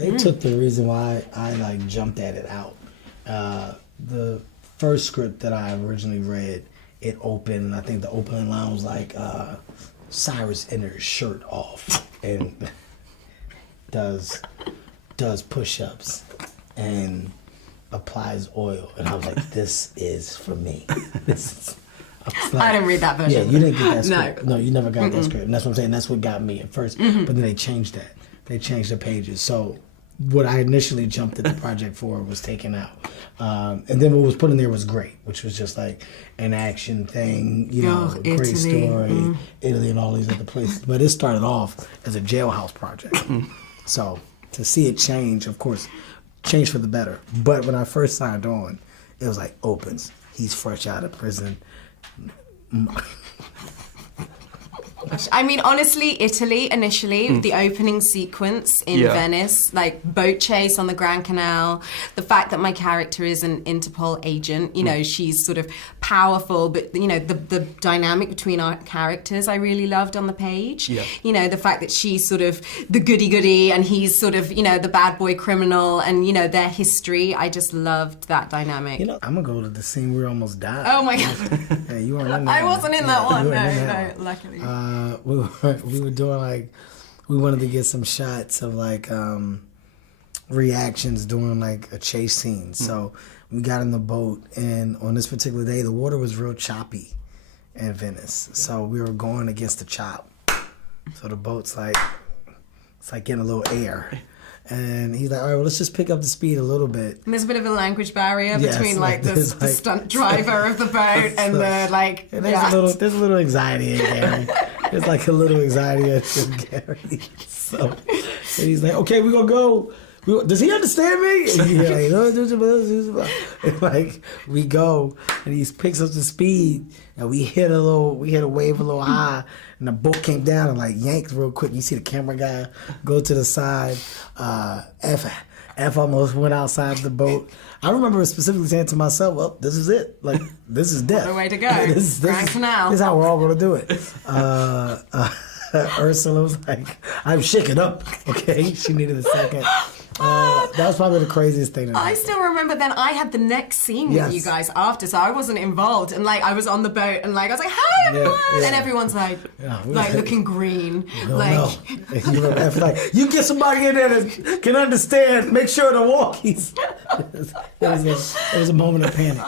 They took the reason why I like jumped at it out. The first script that I originally read, it opened, and I think the opening line was like, Cyrus enters his shirt off and does push-ups and applies oil, and I was like, this is for me. I didn't read that version. Yeah, you didn't get that script. No, you never got that script. And that's what I'm saying. That's what got me at first. But then they changed that. They changed the pages. So what I initially jumped at the project for was taken out. And then what was put in there was great, which was just like an action thing, great story, Italy and all these other places. But it started off as a jailhouse project. So to see it change, of course, changed for the better. But when I first signed on, it was like, opens. He's fresh out of prison. I mean, honestly, Italy initially, the opening sequence in Venice, like boat chase on the Grand Canal, the fact that my character is an Interpol agent, she's sort of powerful, but the dynamic between our characters I really loved on the page. Yeah. The fact that she's sort of the goody-goody and he's sort of, the bad boy criminal, and, their history. I just loved that dynamic. I'm gonna go to the scene where we almost died. Oh my God. Yeah, you weren't in that I wasn't in that one. No, one. Luckily. We were doing like, we wanted to get some shots of like reactions during like a chase scene. So we got in the boat, and on this particular day, the water was real choppy in Venice. So we were going against the chop. So the boat's like, it's like getting a little air. And he's like, all right, well, let's just pick up the speed a little bit. And there's a bit of a language barrier between the stunt driver of the boat and the like. And there's a little anxiety in Gary. There's like a little anxiety in Gary. So, and he's like, okay, we're gonna go. Does he understand me? And he's like, and like we go, and he picks up the speed, and we hit a wave a little high, and the boat came down and like yanked real quick. You see the camera guy go to the side. F almost went outside the boat. I remember specifically saying to myself, well, this is it. Like, this is death. What a way to go. Grand Canal. This is how we're all going to do it. Ursula was like, I'm shaken up. Okay? She needed a second. That was probably the craziest thing. I still remember then I had the next scene with you guys after, so I wasn't involved, and like I was on the boat, and like I was like, "Hi everyone," and everyone's like, looking green, like you get somebody in there that can understand. Make sure the walkies. It was a moment of panic.